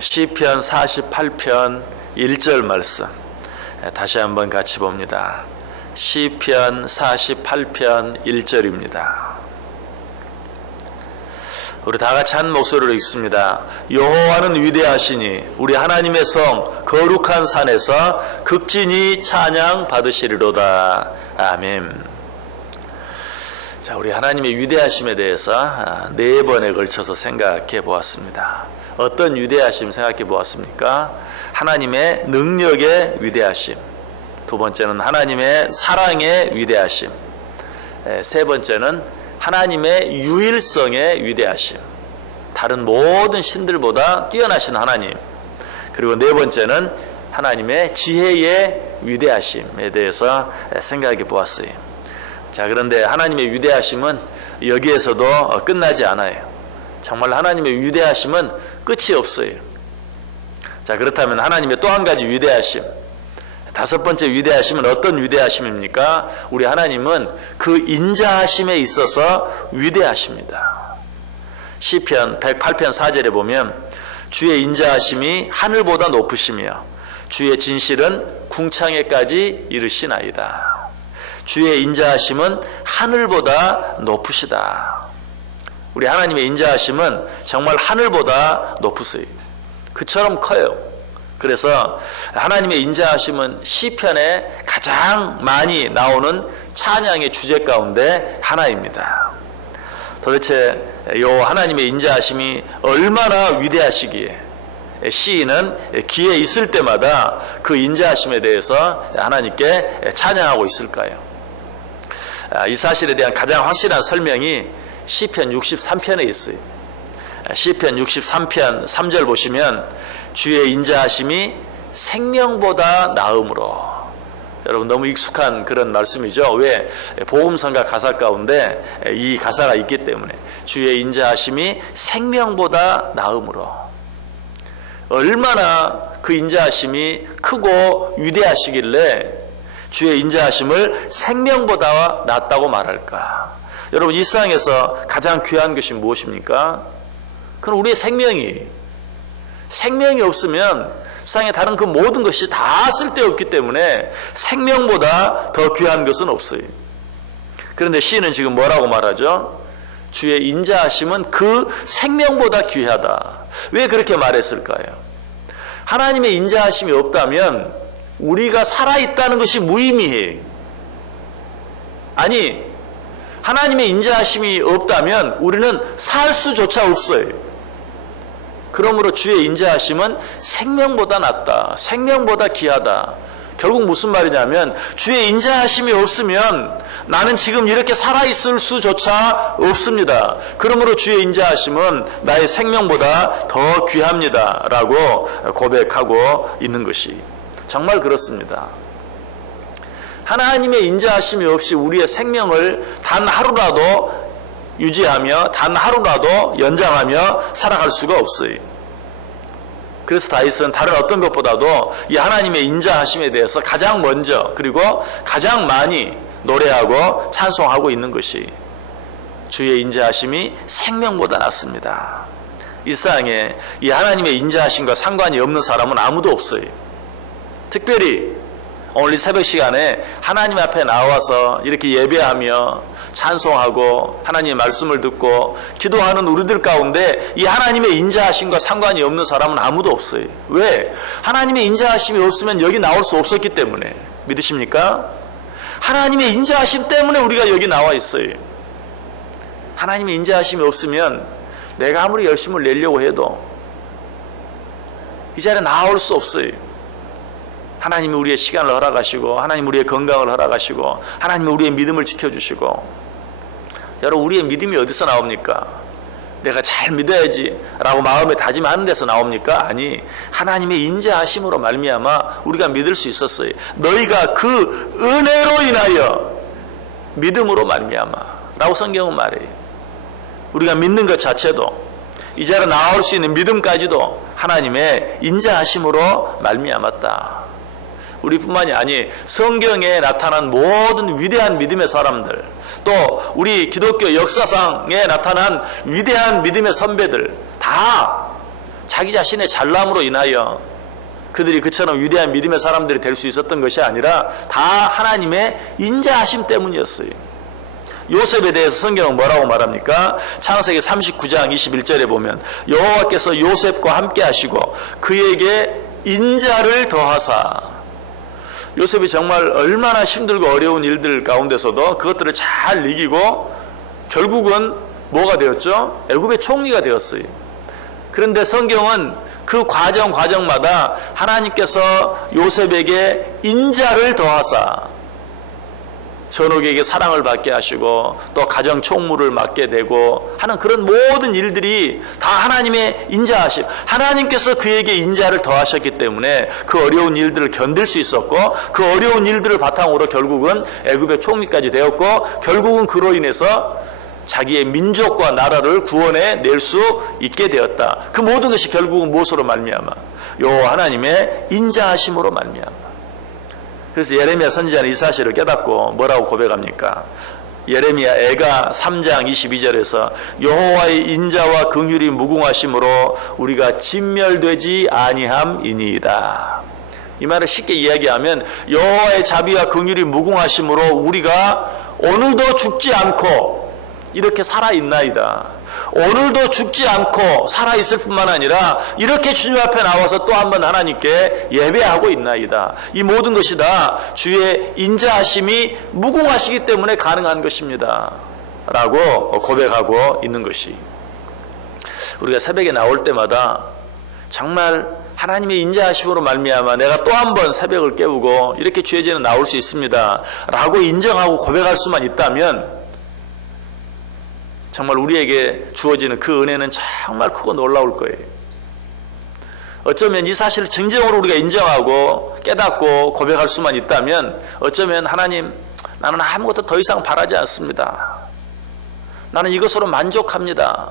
시편 48편 1절 말씀 다시 한번 같이 봅니다. 시편 48편 1절입니다. 우리 다 같이 한 목소리로 읽습니다. 여호와는 위대하시니 우리 하나님의 성 거룩한 산에서 극진히 찬양 받으시리로다. 아멘. 자, 우리 하나님의 위대하심에 대해서 4번에 걸쳐서 생각해 보았습니다. 어떤 위대하심 생각해 보았습니까? 하나님의 능력의 위대하심, 두 번째는 하나님의 사랑의 위대하심, 세 번째는 하나님의 유일성의 위대하심, 다른 모든 신들보다 뛰어나신 하나님, 그리고 네 번째는 하나님의 지혜의 위대하심에 대해서 생각해 보았어요. 자, 그런데 하나님의 위대하심은 여기에서도 끝나지 않아요. 정말 하나님의 위대하심은 끝이 없어요. 자, 그렇다면 하나님의 또 한 가지 위대하심, 다섯 번째 위대하심은 어떤 위대하심입니까? 우리 하나님은 그 인자하심에 있어서 위대하십니다. 시편 108편 4절에 보면 주의 인자하심이 하늘보다 높으시며 주의 진실은 궁창에까지 이르시나이다. 주의 인자하심은 하늘보다 높으시다. 우리 하나님의 인자하심은 정말 하늘보다 높으세요. 그처럼 커요. 그래서 하나님의 인자하심은 시편에 가장 많이 나오는 찬양의 주제 가운데 하나입니다. 도대체 이 하나님의 인자하심이 얼마나 위대하시기에 시인은 기회 있을 때마다 그 인자하심에 대해서 하나님께 찬양하고 있을까요? 이 사실에 대한 가장 확실한 설명이 시편 63편에 있어요. 시편 63편 3절 보시면 주의 인자하심이 생명보다 나음으로, 여러분 너무 익숙한 그런 말씀이죠. 왜? 복음성가 가사 가운데 이 가사가 있기 때문에 주의 인자하심이 생명보다 나음으로, 얼마나 그 인자하심이 크고 위대하시길래 주의 인자하심을 생명보다 낫다고 말할까? 여러분 이 세상에서 가장 귀한 것이 무엇입니까? 그건 우리의 생명이 없으면 세상에 다른 그 모든 것이 다 쓸데없기 때문에 생명보다 더 귀한 것은 없어요. 그런데 시인은 지금 뭐라고 말하죠? 주의 인자하심은 그 생명보다 귀하다. 왜 그렇게 말했을까요? 하나님의 인자하심이 없다면 우리가 살아있다는 것이 무의미해요. 아니, 하나님의 인자하심이 없다면 우리는 살 수조차 없어요. 그러므로 주의 인자하심은 생명보다 낫다, 생명보다 귀하다. 결국 무슨 말이냐면 주의 인자하심이 없으면 나는 지금 이렇게 살아있을 수조차 없습니다. 그러므로 주의 인자하심은 나의 생명보다 더 귀합니다 라고 고백하고 있는 것이 정말 그렇습니다. 하나님의 인자하심이 없이 우리의 생명을 단 하루라도 유지하며 단 하루라도 연장하며 살아갈 수가 없어요. 그래서 다윗은 다른 어떤 것보다도 이 하나님의 인자하심에 대해서 가장 먼저 그리고 가장 많이 노래하고 찬송하고 있는 것이 주의 인자하심이 생명보다 낫습니다. 일상에 이 하나님의 인자하심과 상관이 없는 사람은 아무도 없어요. 특별히 오늘 이 새벽 시간에 하나님 앞에 나와서 이렇게 예배하며 찬송하고 하나님의 말씀을 듣고 기도하는 우리들 가운데 이 하나님의 인자하심과 상관이 없는 사람은 아무도 없어요. 왜? 하나님의 인자하심이 없으면 여기 나올 수 없었기 때문에. 믿으십니까? 하나님의 인자하심 때문에 우리가 여기 나와 있어요. 하나님의 인자하심이 없으면 내가 아무리 열심을 내려고 해도 이 자리에 나올 수 없어요. 하나님이 우리의 시간을 허락하시고 하나님 우리의 건강을 허락하시고 하나님이 우리의 믿음을 지켜주시고, 여러분 우리의 믿음이 어디서 나옵니까? 내가 잘 믿어야지 라고 마음에 다짐하는 데서 나옵니까? 아니, 하나님의 인자하심으로 말미암아 우리가 믿을 수 있었어요. 너희가 그 은혜로 인하여 믿음으로 말미암아 라고 성경은 말해요. 우리가 믿는 것 자체도 이 자리에 나올 수 있는 믿음까지도 하나님의 인자하심으로 말미암았다. 우리뿐만이 아니 성경에 나타난 모든 위대한 믿음의 사람들, 또 우리 기독교 역사상에 나타난 위대한 믿음의 선배들 다 자기 자신의 잘남으로 인하여 그들이 그처럼 위대한 믿음의 사람들이 될 수 있었던 것이 아니라 다 하나님의 인자하심 때문이었어요. 요셉에 대해서 성경은 뭐라고 말합니까? 창세기 39장 21절에 보면 여호와께서 요셉과 함께 하시고 그에게 인자를 더하사. 요셉이 정말 얼마나 힘들고 어려운 일들 가운데서도 그것들을 잘 이기고 결국은 뭐가 되었죠? 애굽의 총리가 되었어요. 그런데 성경은 그 과정마다 하나님께서 요셉에게 인자를 더하사 전옥에게 사랑을 받게 하시고 또 가정 총무를 맡게 되고 하는 그런 모든 일들이 다 하나님의 인자하심, 하나님께서 그에게 인자를 더하셨기 때문에 그 어려운 일들을 견딜 수 있었고 그 어려운 일들을 바탕으로 결국은 애굽의 총리까지 되었고 결국은 그로 인해서 자기의 민족과 나라를 구원해 낼 수 있게 되었다. 그 모든 것이 결국은 무엇으로 말미암아? 요 하나님의 인자하심으로 말미암아. 그래서 예레미야 선지자는 이 사실을 깨닫고 뭐라고 고백합니까? 예레미야 애가 3장 22절에서 여호와의 인자와 긍휼이 무궁하심으로 우리가 진멸되지 아니함이니이다. 이 말을 쉽게 이야기하면 여호와의 자비와 긍휼이 무궁하심으로 우리가 오늘도 죽지 않고 이렇게 살아있나이다. 오늘도 죽지 않고 살아있을 뿐만 아니라 이렇게 주님 앞에 나와서 또 한 번 하나님께 예배하고 있나이다. 이 모든 것이 다 주의 인자하심이 무궁하시기 때문에 가능한 것입니다. 라고 고백하고 있는 것이, 우리가 새벽에 나올 때마다 정말 하나님의 인자하심으로 말미암아 내가 또 한 번 새벽을 깨우고 이렇게 주의 전에 나올 수 있습니다. 라고 인정하고 고백할 수만 있다면 정말 우리에게 주어지는 그 은혜는 정말 크고 놀라울 거예요. 어쩌면 이 사실을 진정으로 우리가 인정하고 깨닫고 고백할 수만 있다면 어쩌면 하나님, 나는 아무것도 더 이상 바라지 않습니다. 나는 이것으로 만족합니다.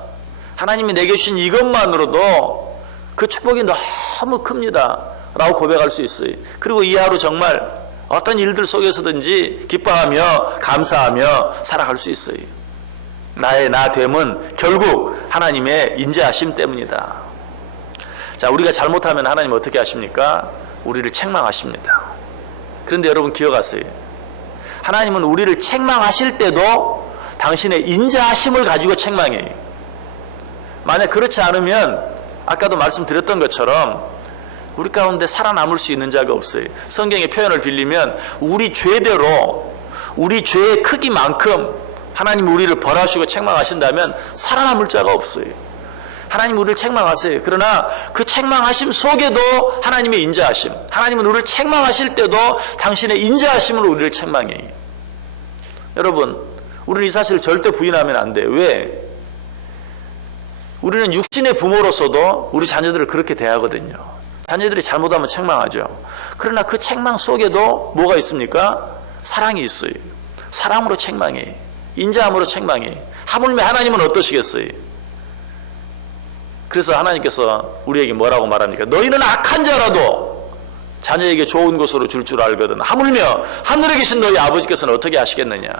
하나님이 내게 주신 이것만으로도 그 축복이 너무 큽니다. 라고 고백할 수 있어요. 그리고 이 하루 정말 어떤 일들 속에서든지 기뻐하며 감사하며 살아갈 수 있어요. 나의 나됨은 결국 하나님의 인자하심 때문이다. 자, 우리가 잘못하면 하나님 어떻게 하십니까? 우리를 책망하십니다. 그런데 여러분 기억하세요. 하나님은 우리를 책망하실 때도 당신의 인자하심을 가지고 책망해요. 만약 그렇지 않으면 아까도 말씀드렸던 것처럼 우리 가운데 살아남을 수 있는 자가 없어요. 성경의 표현을 빌리면 우리 죄대로 우리 죄의 크기만큼 하나님 우리를 벌하시고 책망하신다면 살아남을 자가 없어요. 하나님 우리를 책망하세요. 그러나 그 책망하심 속에도 하나님의 인자하심, 하나님은 우리를 책망하실 때도 당신의 인자하심으로 우리를 책망해요. 여러분, 우리는 이 사실을 절대 부인하면 안 돼요. 왜? 우리는 육신의 부모로서도 우리 자녀들을 그렇게 대하거든요. 자녀들이 잘못하면 책망하죠. 그러나 그 책망 속에도 뭐가 있습니까? 사랑이 있어요. 사랑으로 책망해요. 인자함으로 책망해. 하물며 하나님은 어떠시겠어요? 그래서 하나님께서 우리에게 뭐라고 말합니까? 너희는 악한 자라도 자녀에게 좋은 것으로 줄 줄 알거든. 하물며 하늘에 계신 너희 아버지께서는 어떻게 하시겠느냐?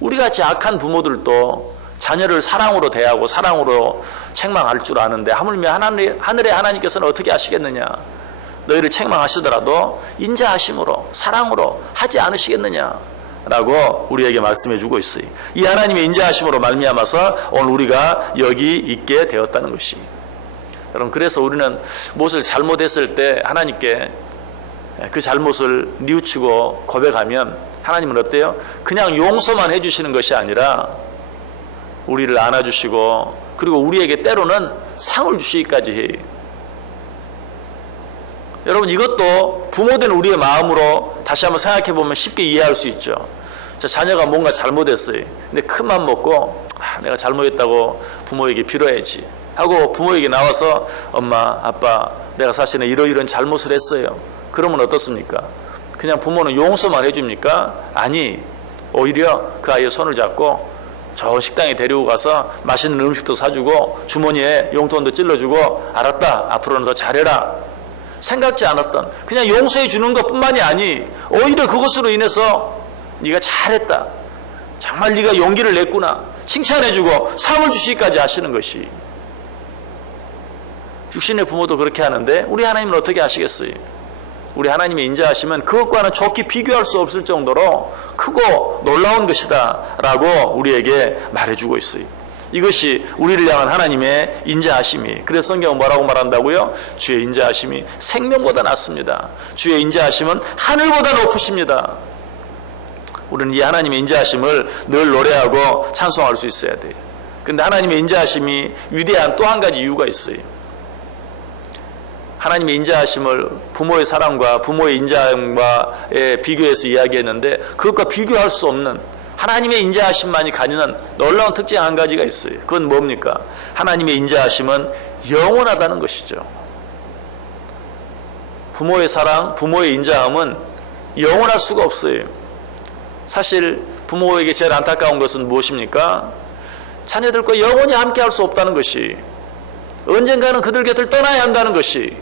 우리같이 악한 부모들도 자녀를 사랑으로 대하고 사랑으로 책망할 줄 아는데 하물며 하늘의 하나님께서는 어떻게 하시겠느냐? 너희를 책망하시더라도 인자하심으로 사랑으로 하지 않으시겠느냐? 라고 우리에게 말씀해 주고 있어요. 이 하나님의 인자하심으로 말미암아서 오늘 우리가 여기 있게 되었다는 것이. 여러분, 그래서 우리는 무엇을 잘못했을 때 하나님께 그 잘못을 뉘우치고 고백하면 하나님은 어때요? 그냥 용서만 해주시는 것이 아니라 우리를 안아주시고 그리고 우리에게 때로는 상을 주시기까지 해요. 여러분, 이것도 부모된 우리의 마음으로 다시 한번 생각해 보면 쉽게 이해할 수 있죠. 자녀가 뭔가 잘못했어요. 근데 큰 맘 먹고 내가 잘못했다고 부모에게 빌어야지 하고 부모에게 나와서 엄마, 아빠, 내가 사실은 이러이러한 잘못을 했어요. 그러면 어떻습니까? 그냥 부모는 용서만 해줍니까? 아니, 오히려 그 아이의 손을 잡고 좋은 식당에 데리고 가서 맛있는 음식도 사주고 주머니에 용돈도 찔러주고 알았다, 앞으로는 더 잘해라. 생각지 않았던 그냥 용서해 주는 것뿐만이 아니 오히려 그것으로 인해서 네가 잘했다, 정말 네가 용기를 냈구나 칭찬해 주고 상을 주시기까지 하시는 것이. 육신의 부모도 그렇게 하는데 우리 하나님은 어떻게 하시겠어요? 우리 하나님의 인자하심은 그것과는 좋게 비교할 수 없을 정도로 크고 놀라운 것이다 라고 우리에게 말해주고 있어요. 이것이 우리를 향한 하나님의 인자하심이. 그래서 성경은 뭐라고 말한다고요? 주의 인자하심이 생명보다 낫습니다. 주의 인자하심은 하늘보다 높으십니다. 우리는 이 하나님의 인자하심을 늘 노래하고 찬송할 수 있어야 돼요. 그런데 하나님의 인자하심이 위대한 또 한 가지 이유가 있어요. 하나님의 인자하심을 부모의 사랑과 부모의 인자함과 비교해서 이야기했는데 그것과 비교할 수 없는 하나님의 인자하심만이 가지는 놀라운 특징 한 가지가 있어요. 그건 뭡니까? 하나님의 인자하심은 영원하다는 것이죠. 부모의 사랑, 부모의 인자함은 영원할 수가 없어요. 사실 부모에게 제일 안타까운 것은 무엇입니까? 자녀들과 영원히 함께할 수 없다는 것이, 언젠가는 그들 곁을 떠나야 한다는 것이.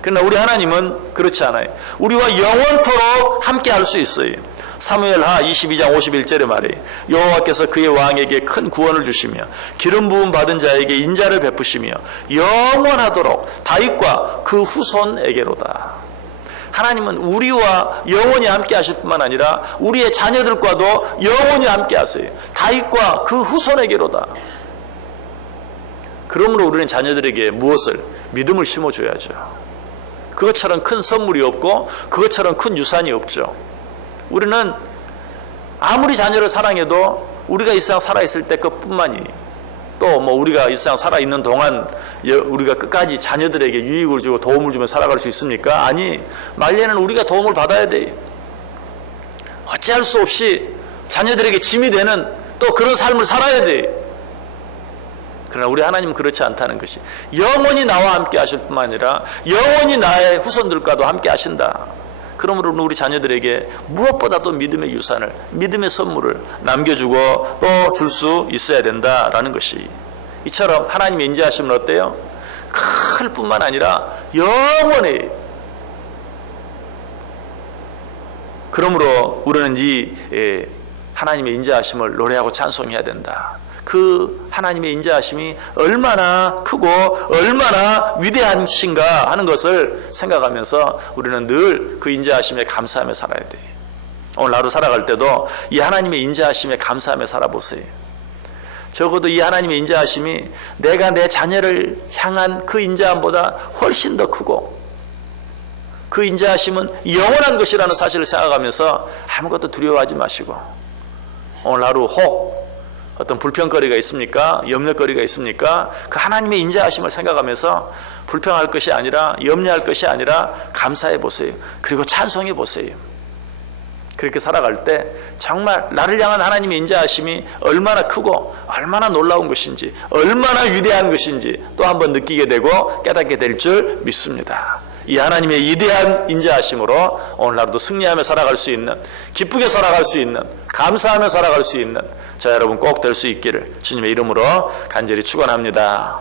그러나 우리 하나님은 그렇지 않아요. 우리와 영원토록 함께할 수 있어요. 사무엘하 22장 51절에 말해요. 여호와께서 그의 왕에게 큰 구원을 주시며 기름 부음 받은 자에게 인자를 베푸시며 영원하도록 다윗과 그 후손에게로다. 하나님은 우리와 영원히 함께 하실 뿐만 아니라 우리의 자녀들과도 영원히 함께 하세요. 다윗과 그 후손에게로다. 그러므로 우리는 자녀들에게 무엇을? 믿음을 심어줘야죠. 그것처럼 큰 선물이 없고 그것처럼 큰 유산이 없죠. 우리는 아무리 자녀를 사랑해도 우리가 이 세상 살아있을 때 것뿐만이, 또 뭐 우리가 이 세상 살아있는 동안 우리가 끝까지 자녀들에게 유익을 주고 도움을 주며 살아갈 수 있습니까? 아니, 말년에는 우리가 도움을 받아야 돼. 어찌할 수 없이 자녀들에게 짐이 되는 또 그런 삶을 살아야 돼. 그러나 우리 하나님은 그렇지 않다는 것이, 영원히 나와 함께 하실 뿐만 아니라 영원히 나의 후손들과도 함께 하신다. 그러므로 우리 자녀들에게 무엇보다도 믿음의 유산을, 믿음의 선물을 남겨주고 또 줄 수 있어야 된다라는 것이, 이처럼 하나님의 인자하심은 어때요? 클 뿐만 아니라 영원히. 그러므로 우리는 이 하나님의 인자하심을 노래하고 찬송해야 된다. 그 하나님의 인자하심이 얼마나 크고 얼마나 위대하신가 하는 것을 생각하면서 우리는 늘 그 인자하심에 감사하며 살아야 돼요. 오늘 하루 살아갈 때도 이 하나님의 인자하심에 감사하며 살아보세요. 적어도 이 하나님의 인자하심이 내가 내 자녀를 향한 그 인자함보다 훨씬 더 크고, 그 인자하심은 영원한 것이라는 사실을 생각하면서 아무것도 두려워하지 마시고, 오늘 하루 혹 어떤 불평거리가 있습니까? 염려거리가 있습니까? 그 하나님의 인자하심을 생각하면서 불평할 것이 아니라, 염려할 것이 아니라 감사해 보세요. 그리고 찬송해 보세요. 그렇게 살아갈 때 정말 나를 향한 하나님의 인자하심이 얼마나 크고 얼마나 놀라운 것인지, 얼마나 위대한 것인지 또 한번 느끼게 되고 깨닫게 될 줄 믿습니다. 이 하나님의 위대한 인자하심으로 오늘 하루도 승리하며 살아갈 수 있는, 기쁘게 살아갈 수 있는, 감사하며 살아갈 수 있는 저 여러분 꼭 될 수 있기를 주님의 이름으로 간절히 축원합니다.